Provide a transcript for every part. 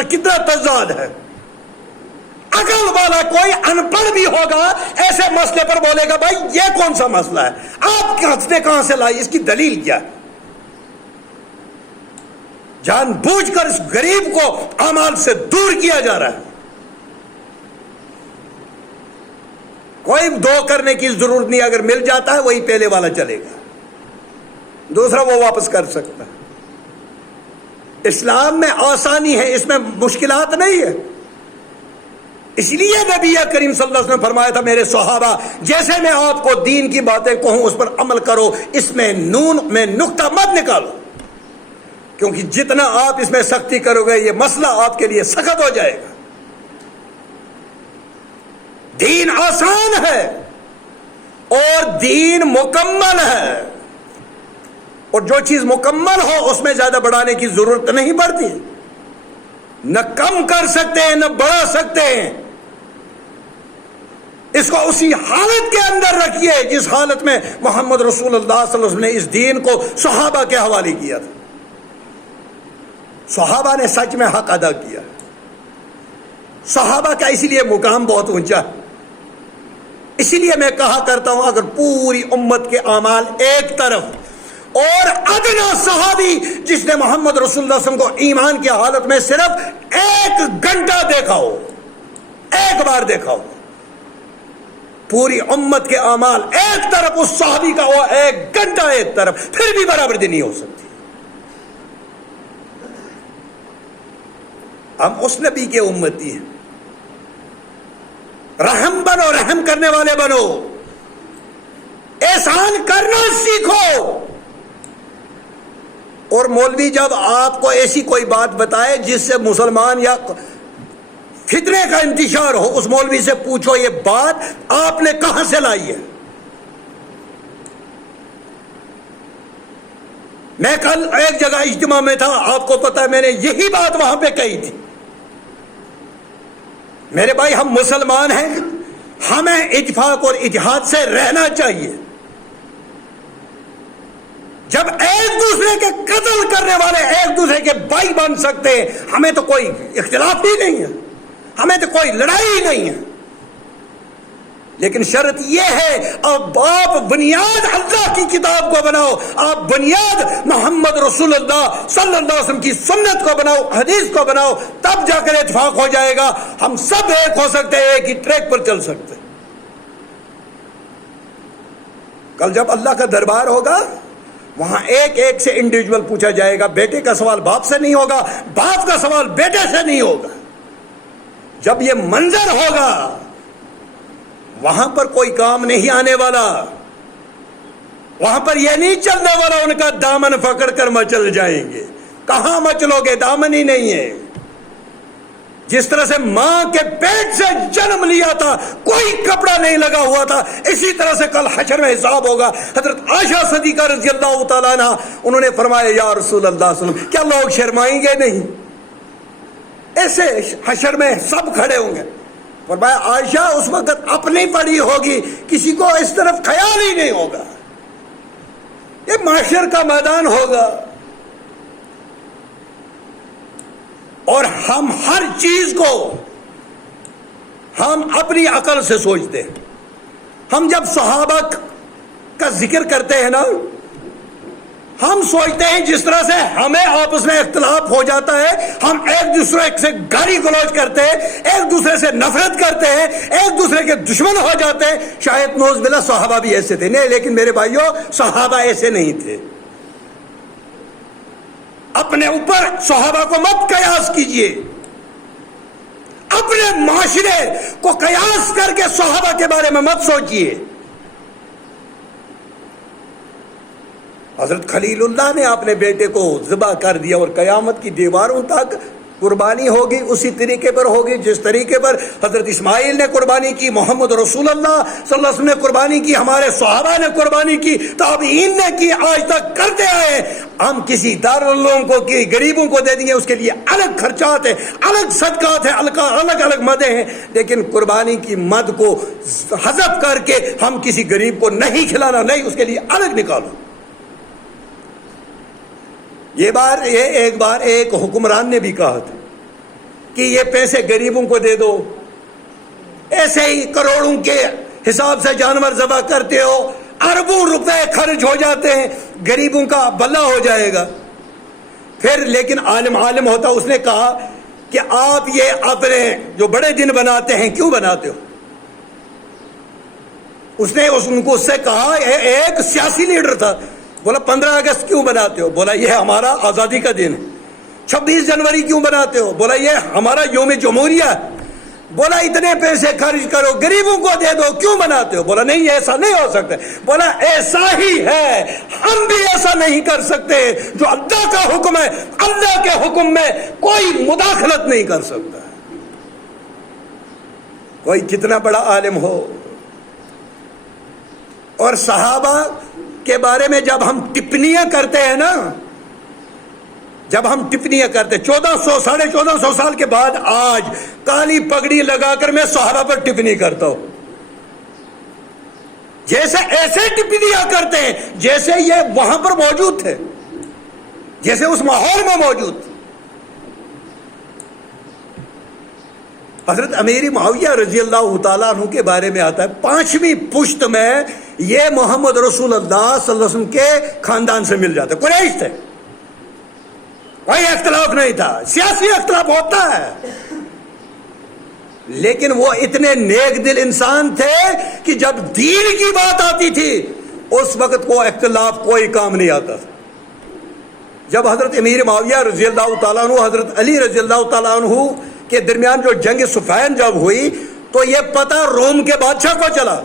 تو کتنا تضاد ہے. عقل والا کوئی ان پڑھ بھی ہوگا ایسے مسئلے پر بولے گا بھائی یہ کون سا مسئلہ ہے, آپ نے کہاں سے لائی, اس کی دلیل کیا ہے؟ جان بوجھ کر اس غریب کو اعمال سے دور کیا جا رہا ہے. کوئی دو کرنے کی ضرورت نہیں, اگر مل جاتا ہے وہی پہلے والا چلے گا, دوسرا وہ واپس کر سکتا ہے. اسلام میں آسانی ہے, اس میں مشکلات نہیں ہے. اس لیے نبی کریم صلی اللہ علیہ وسلم نے فرمایا تھا میرے صحابہ جیسے میں آپ کو دین کی باتیں کہوں اس پر عمل کرو, اس میں نون میں نقطہ مت نکالو, کیونکہ جتنا آپ اس میں سختی کرو گے یہ مسئلہ آپ کے لیے سخت ہو جائے گا. دین آسان ہے اور دین مکمل ہے, اور جو چیز مکمل ہو اس میں زیادہ بڑھانے کی ضرورت نہیں پڑتی. نہ کم کر سکتے ہیں نہ بڑھا سکتے ہیں. اس کو اسی حالت کے اندر رکھیے جس حالت میں محمد رسول اللہ صلی اللہ علیہ وسلم نے اس دین کو صحابہ کے حوالے کیا تھا. صحابہ نے سچ میں حق ادا کیا. صحابہ کا اسی لیے مقام بہت اونچا ہے. اسی لیے میں کہا کرتا ہوں اگر پوری امت کے اعمال ایک طرف اور ادنا صحابی جس نے محمد رسول اللہ صلی اللہ علیہ وسلم کو ایمان کی حالت میں صرف 1 گھنٹہ دیکھا ہو, ایک بار دیکھا ہو, پوری امت کے اعمال ایک طرف, اس صحابی کا وہ 1 گھنٹہ ایک طرف, پھر بھی برابری نہیں ہو سکتی. ہم اس نبی کے امتی ہیں. رحم بنو, رحم کرنے والے بنو, احسان کرنا سیکھو. اور مولوی جب آپ کو ایسی کوئی بات بتائے جس سے مسلمان یا فتنے کا انتشار ہو, اس مولوی سے پوچھو یہ بات آپ نے کہاں سے لائی ہے. میں کل ایک جگہ اجتماع میں تھا, آپ کو پتا ہے میں نے یہی بات وہاں پہ کہی تھی. میرے بھائی ہم مسلمان ہیں, ہمیں اتفاق اور اتحاد سے رہنا چاہیے. جب ایک دوسرے کے قتل کرنے والے ایک دوسرے کے بھائی بن سکتے ہیں, ہمیں تو کوئی اختلاف ہی نہیں ہے, ہمیں تو کوئی لڑائی ہی نہیں ہے. لیکن شرط یہ ہے اب آپ بنیاد اللہ کی کتاب کو بناؤ, آپ بنیاد محمد رسول اللہ صلی اللہ علیہ وسلم کی سنت کو بناؤ, حدیث کو بناؤ, تب جا کر اتفاق ہو جائے گا. ہم سب ایک ہو سکتے ہیں, ایک ہی ٹریک پر چل سکتے ہیں. کل جب اللہ کا دربار ہوگا وہاں ایک ایک سے انڈیویجول پوچھا جائے گا. بیٹے کا سوال باپ سے نہیں ہوگا, باپ کا سوال بیٹے سے نہیں ہوگا. جب یہ منظر ہوگا وہاں پر کوئی کام نہیں آنے والا, وہاں پر یہ نہیں چلنے والا ان کا دامن پکڑ کر مچل جائیں گے. کہاں مچلو گے, دامن ہی نہیں ہے. جس طرح سے ماں کے پیٹ سے جنم لیا تھا, کوئی کپڑا نہیں لگا ہوا تھا, اسی طرح سے کل حشر میں حساب ہوگا. حضرت عائشہ صدیقہ رضی اللہ تعالیٰ عنہ انہوں نے فرمایا یا رسول اللہ صلی اللہ علیہ وسلم کیا لوگ شرمائیں گے نہیں؟ ایسے حشر میں سب کھڑے ہوں گے. فرمایا عائشہ اس وقت اپنی پڑی ہوگی, کسی کو اس طرف خیال ہی نہیں ہوگا. یہ محشر کا میدان ہوگا اور ہم ہر چیز کو ہم اپنی عقل سے سوچتے ہیں. ہم جب صحابہ کا ذکر کرتے ہیں نا, ہم سوچتے ہیں جس طرح سے ہمیں آپس میں اختلاف ہو جاتا ہے, ہم ایک دوسرے سے گالی گلوچ کرتے ہیں, ایک دوسرے سے نفرت کرتے ہیں, ایک دوسرے کے دشمن ہو جاتے ہیں. شاید نوز باللہ صحابہ بھی ایسے تھے نہیں, لیکن میرے بھائیوں صحابہ ایسے نہیں تھے. اپنے اوپر صحابہ کو مت قیاس کیجئے, اپنے معاشرے کو قیاس کر کے صحابہ کے بارے میں مت سوچئے. حضرت خلیل اللہ نے اپنے بیٹے کو ذبح کر دیا اور قیامت کی دیواروں تک قربانی ہوگی اسی طریقے پر ہوگی جس طریقے پر حضرت اسماعیل نے قربانی کی, محمد رسول اللہ صلی اللہ علیہ وسلم نے قربانی کی, ہمارے صحابہ نے قربانی کی, تابعین نے کی, آج تک کرتے آئے. ہم کسی دارالعلوم کو کی غریبوں کو دے دیں گے, اس کے لیے الگ خرچات ہیں, الگ صدقات ہیں, الگ الگ مدیں ہیں, لیکن قربانی کی مد کو حذف کر کے ہم کسی غریب کو نہیں کھلانا, نہیں, اس کے لیے الگ نکالو. یہ ایک بار ایک حکمران نے بھی کہا تھا, کہ یہ پیسے غریبوں کو دے دو، ایسے ہی کروڑوں کے حساب سے جانور ذبح کرتے ہو، اربوں روپے خرچ ہو جاتے ہیں، غریبوں کا بھلا ہو جائے گا۔ پھر لیکن عالم ہوتا، اس نے کہا کہ آپ یہ اپنے جو بڑے دن بناتے ہیں کیوں بناتے ہو؟ اس نے ان کو اس سے کہا، ایک سیاسی لیڈر تھا، بولا 15 اگست کیوں بناتے ہو؟ بولا یہ ہمارا آزادی کا دن ہے۔ 26 جنوری کیوں بناتے ہو؟ بولا یہ ہمارا یوم جمہوریہ ہے۔ بولا اتنے پیسے خرچ کرو، غریبوں کو دے دو، کیوں بناتے ہو؟ بولا نہیں ایسا نہیں ہو سکتا۔ بولا ایسا ہی ہے، ہم بھی ایسا نہیں کر سکتے، جو اللہ کا حکم ہے اللہ کے حکم میں کوئی مداخلت نہیں کر سکتا۔ کوئی کتنا بڑا عالم ہو۔ اور صحابہ کے بارے میں جب ہم ٹپنیاں کرتے ہیں نا، جب ہم ٹپنیاں کرتے 1400 سال کے بعد آج کالی پگڑی لگا کر میں صحابہ پر ٹپنی کرتا ہوں، جیسے ایسے ٹپنیاں کرتے ہیں جیسے یہ وہاں پر موجود تھے، جیسے اس ماحول میں موجود تھے۔ حضرت امیر معاویہ رضی اللہ تعالیٰ عنہ کے بارے میں آتا ہے 5ویں پشت میں یہ محمد رسول اللہ صلی اللہ علیہ وسلم کے خاندان سے مل جاتے، قریش تھے، کوئی اختلاف نہیں تھا، سیاسی اختلاف ہوتا ہے، لیکن وہ اتنے نیک دل انسان تھے کہ جب دین کی بات آتی تھی اس وقت کو اختلاف کوئی کام نہیں آتا تھا۔ جب حضرت امیر معاویہ رضی اللہ تعالیٰ عنہ حضرت علی رضی اللہ تعالیٰ عنہ کے درمیان جو جنگ صفین جب ہوئی تو یہ پتہ روم کے بادشاہ کو چلا۔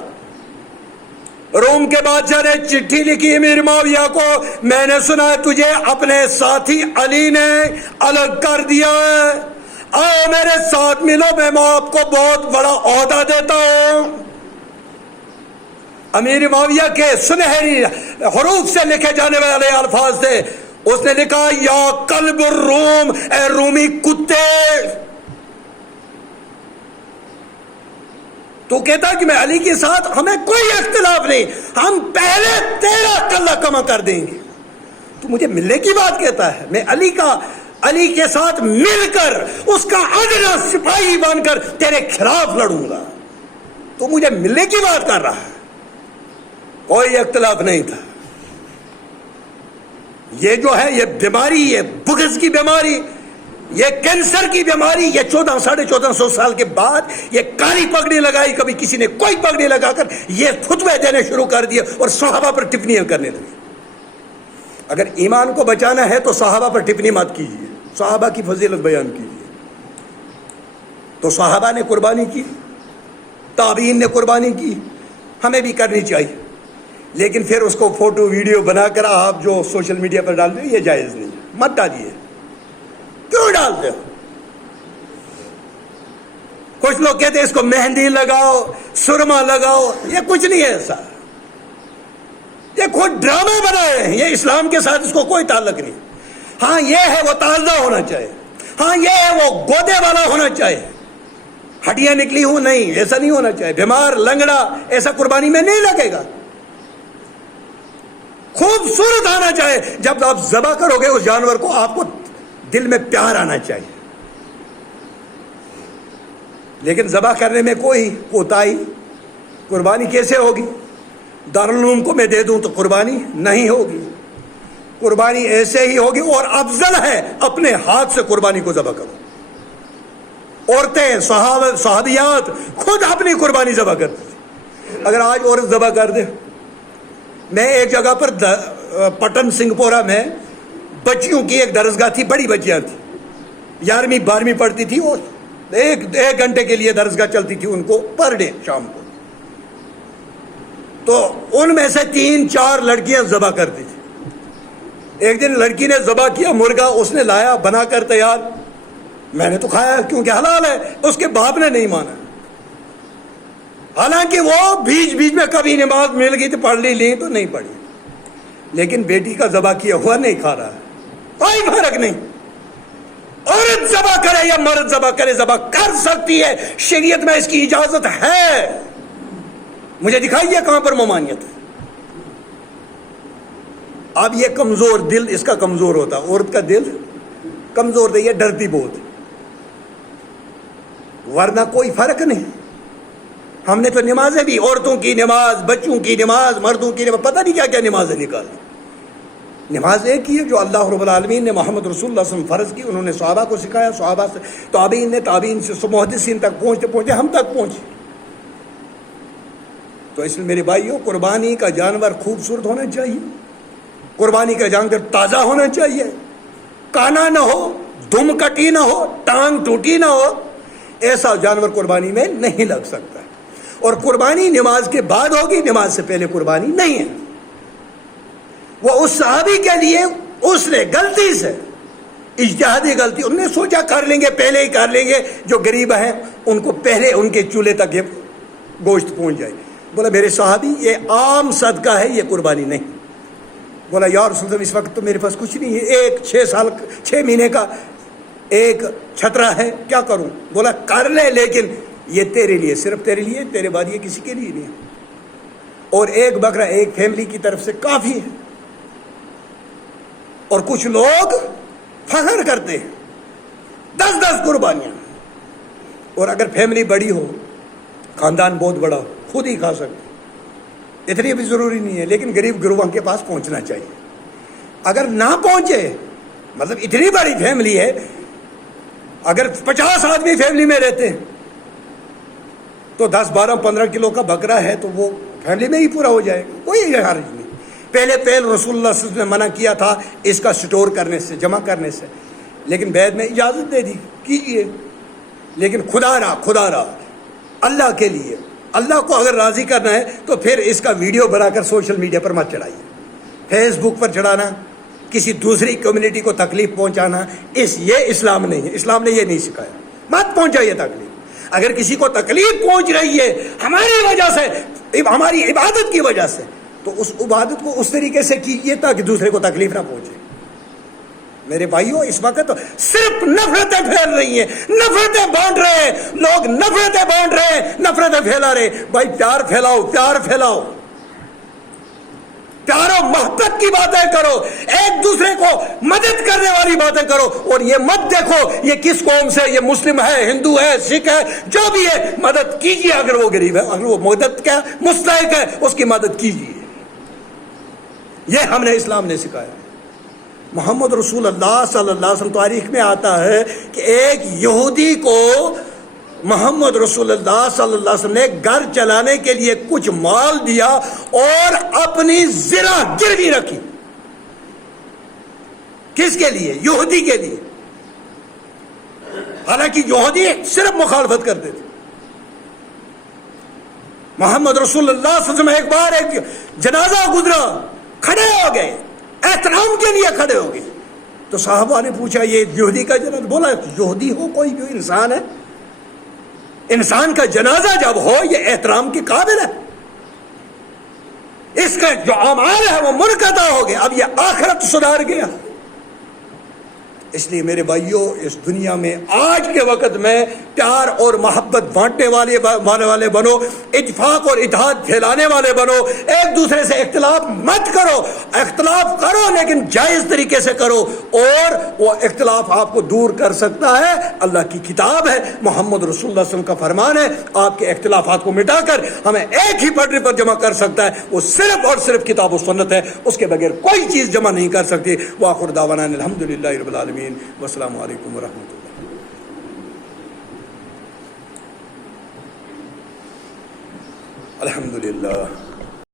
روم کے بادشاہ نے چٹھی لکھی امیر معاویہ کو، میں نے سنا ہے تجھے اپنے ساتھی علی نے الگ کر دیا ہے، آؤ میرے ساتھ ملو، میں آپ کو بہت بڑا عہدہ دیتا ہوں۔ امیر معاویہ کے سنہری حروف سے لکھے جانے والے الفاظ تھے، اس نے لکھا یا قلب الروم، اے رومی کتے، تو کہتا کہ میں علی کے ساتھ ہمیں کوئی اختلاف نہیں، ہم پہلے تیرا کلہ کما کر دیں گے، تو مجھے ملنے کی بات کہتا ہے، میں علی کے ساتھ مل کر اس کا ادنا سپاہی بن کر تیرے خلاف لڑوں گا، تو مجھے ملنے کی بات کر رہا ہے۔ کوئی اختلاف نہیں تھا۔ یہ جو ہے یہ بیماری، یہ بغض کی بیماری، یہ کینسر کی بیماری، یہ 1400 سال کے بعد یہ کالی پگڑی لگائی، کبھی کسی نے کوئی پگڑی لگا کر یہ فتوے دینے شروع کر دیے اور صحابہ پر ٹپنیاں کرنے لگے۔ اگر ایمان کو بچانا ہے تو صحابہ پر ٹپنی مت کیجیے، صحابہ کی فضیلت بیان کیجیے۔ تو صحابہ نے قربانی کی، تابعین نے قربانی کی، ہمیں بھی کرنی چاہیے، لیکن پھر اس کو فوٹو ویڈیو بنا کر آپ جو سوشل میڈیا پر ڈال دیں، یہ جائز نہیں، مت ڈالیے۔ کیوں ڈالتے ہو؟ کچھ لوگ کہتے ہیں اس کو مہندی لگاؤ، سرما لگاؤ، یہ کچھ نہیں ہے ایسا، یہ خود ڈرامے بنائے ہیں، یہ اسلام کے ساتھ اس کو کوئی تعلق نہیں۔ ہاں یہ ہے وہ تازہ ہونا چاہیے، ہاں یہ ہے وہ گودے والا ہونا چاہیے، ہڈیاں نکلی ہوں نہیں، ایسا نہیں ہونا چاہیے، بیمار لنگڑا ایسا قربانی میں نہیں لگے گا۔ خوبصورت آنا چاہیے، جب آپ ذبح کرو گے اس جانور کو آپ کو دل میں پیار آنا چاہیے، لیکن ذبح کرنے میں کوئی کوتاہی، قربانی کیسے ہوگی؟ دارالعلوم کو میں دے دوں تو قربانی نہیں ہوگی، قربانی ایسے ہی ہوگی، اور افضل ہے اپنے ہاتھ سے قربانی کو ذبح کرو۔ عورتیں صحابیات خود اپنی قربانی ذبح کرتی تھی۔ اگر آج عورت ذبح کر دے، میں ایک جگہ پر پٹن سنگھ پورہ میں بچیوں کی ایک درسگاہ تھی، بڑی بچیاں تھیں، 11ویں 12ویں پڑھتی تھی، اور ایک گھنٹے کے لیے درسگاہ چلتی تھی ان کو پر ڈے شام کو، تو ان میں سے 3-4 لڑکیاں ذبح کرتی تھی۔ ایک دن لڑکی نے ذبح کیا مرغا، اس نے لایا بنا کر تیار، میں نے تو کھایا کیونکہ حلال ہے، اس کے باپ نے نہیں مانا، حالانکہ وہ بیچ میں کبھی نماز مل گئی تو پڑھ لی تو نہیں پڑھی، لیکن بیٹی کا ذبح کیا ہوا نہیں کھا رہا ہے، کوئی فرق نہیں۔ عورت ذبح کرے یا مرد ذبح کرے، ذبح کر سکتی ہے، شریعت میں اس کی اجازت ہے، مجھے دکھائیے کہاں پر ممانعت ہے۔ اب یہ کمزور دل اس کا کمزور ہوتا، عورت کا دل کمزور ہے، یہ ڈرتی بہت، ورنہ کوئی فرق نہیں. ہم نے تو نمازیں بھی، عورتوں کی نماز، بچوں کی نماز، مردوں کی نماز، پتہ نہیں کیا کیا نمازیں نکالی. نماز ایک ہی ہے جو اللہ رب العالمین نے محمد رسول اللہ صلی اللہ علیہ وسلم فرض کی، انہوں نے صحابہ کو سکھایا، صحابہ سے تابعین نے، تابعین سے محدثین تک پہنچتے پہنچتے ہم تک پہنچے. تو اس میں میرے بھائیوں، قربانی کا جانور خوبصورت ہونا چاہیے، قربانی کا جانور تازہ ہونا چاہیے، کانا نہ ہو، دم کٹی نہ ہو، ٹانگ ٹوٹی نہ ہو، ایسا جانور قربانی میں نہیں لگ سکتا. اور قربانی نماز کے بعد ہوگی، نماز سے پہلے قربانی نہیں ہے. وہ اس صحابی کے لیے اس نے غلطی سے، اجتہادی غلطی، انہوں نے سوچا کر لیں گے، پہلے ہی کر لیں گے، جو غریب ہیں ان کو پہلے ان کے چولہے تک یہ گوشت پہنچ جائے. بولا میرے صحابی یہ عام صدقہ ہے، یہ قربانی نہیں. بولا یا رسول اللہ اس وقت تو میرے پاس کچھ نہیں ہے، ایک 6 مہینے کا ایک چھترا ہے، کیا کروں؟ بولا کر لے، لیکن یہ تیرے لیے، صرف تیرے لیے، تیرے بعد یہ کسی کے لیے نہیں ہے. اور ایک بکرا ایک فیملی کی طرف سے کافی ہے. اور کچھ لوگ فخر کرتے ہیں 10 قربانیاں. اور اگر فیملی بڑی ہو، خاندان بہت بڑا ہو، خود ہی کھا سکتے، اتنی بھی ضروری نہیں ہے، لیکن غریب گروہوں کے پاس پہنچنا چاہیے. اگر نہ پہنچے، مطلب اتنی بڑی فیملی ہے، اگر 50 آدمی فیملی میں رہتے ہیں تو 10 12 15 کلو کا بکرا ہے تو وہ فیملی میں ہی پورا ہو جائے گا، کوئی حرج نہیں. پہلے رسول اللہ صلی اللہ علیہ وسلم نے منع کیا تھا اس کا سٹور کرنے سے، جمع کرنے سے، لیکن بعد میں اجازت دے دی، کیجیے. لیکن خدا را اللہ کے لیے، اللہ کو اگر راضی کرنا ہے تو پھر اس کا ویڈیو بنا کر سوشل میڈیا پر مت چڑھائیے. فیس بک پر چڑھانا، کسی دوسری کمیونٹی کو تکلیف پہنچانا، یہ اسلام نہیں ہے. اسلام نے یہ نہیں سکھایا، مت پہنچائیے تکلیف. اگر کسی کو تکلیف پہنچ رہی ہے ہماری وجہ سے، ہماری عبادت کی وجہ سے، تو اس عبادت کو اس طریقے سے کیجیے تاکہ دوسرے کو تکلیف نہ پہنچے. میرے بھائیوں، اس وقت صرف نفرتیں پھیل رہی ہیں، نفرتیں بانٹ رہے ہیں لوگ، نفرتیں بانٹ رہے ہیں، نفرتیں پھیلا رہے ہیں. بھائی پیار پھیلاؤ، پیار پھیلاؤ، پیار و محبت کی باتیں کرو، ایک دوسرے کو مدد کرنے والی باتیں کرو. اور یہ مت دیکھو یہ کس قوم سے، یہ مسلم ہے، ہندو ہے، سکھ ہے، جو بھی ہے، مدد کیجیے. اگر وہ غریب ہے، اگر وہ مدد کا مستحق ہے، اس کی مدد کیجیے. یہ ہم نے اسلام نے سکھایا. محمد رسول اللہ صلی اللہ علیہ وسلم، تاریخ میں آتا ہے کہ ایک یہودی کو محمد رسول اللہ صلی اللہ علیہ وسلم نے گھر چلانے کے لیے کچھ مال دیا اور اپنی زرہ گروی رکھی. کس کے لیے؟ یہودی کے لیے. حالانکہ یہودی صرف مخالفت کرتے تھے. محمد رسول اللہ صلی اللہ علیہ وسلم ایک بار ایک جنازہ گزرا، کھڑے ہو گئے، احترام کے لیے کھڑے ہو گئے. تو صحابہ نے پوچھا یہ یہودی کا جنازہ؟ بولا یہودی ہو کوئی بھی انسان ہے، انسان کا جنازہ جب ہو یہ احترام کے قابل ہے. اس کا جو اعمال ہے وہ منقطع ہو گیا، اب یہ آخرت سدھار گیا. اس لیے میرے بھائیوں، اس دنیا میں آج کے وقت میں پیار اور محبت بانٹنے والے بنو، اتفاق اور اتحاد پھیلانے والے بنو. ایک دوسرے سے اختلاف مت کرو، اختلاف کرو لیکن جائز طریقے سے کرو، اور وہ اختلاف آپ کو دور کر سکتا ہے. اللہ کی کتاب ہے، محمد رسول اللہ صلی اللہ علیہ وسلم کا فرمان ہے، آپ کے اختلافات کو مٹا کر ہمیں ایک ہی پٹری پر جمع کر سکتا ہے. وہ صرف اور صرف کتاب و سنت ہے، اس کے بغیر کوئی چیز جمع نہیں کر سکتی. وآخر دعوانا الحمدللہ رب العالمین. والسلام علیکم ورحمۃ اللہ. الحمدللہ.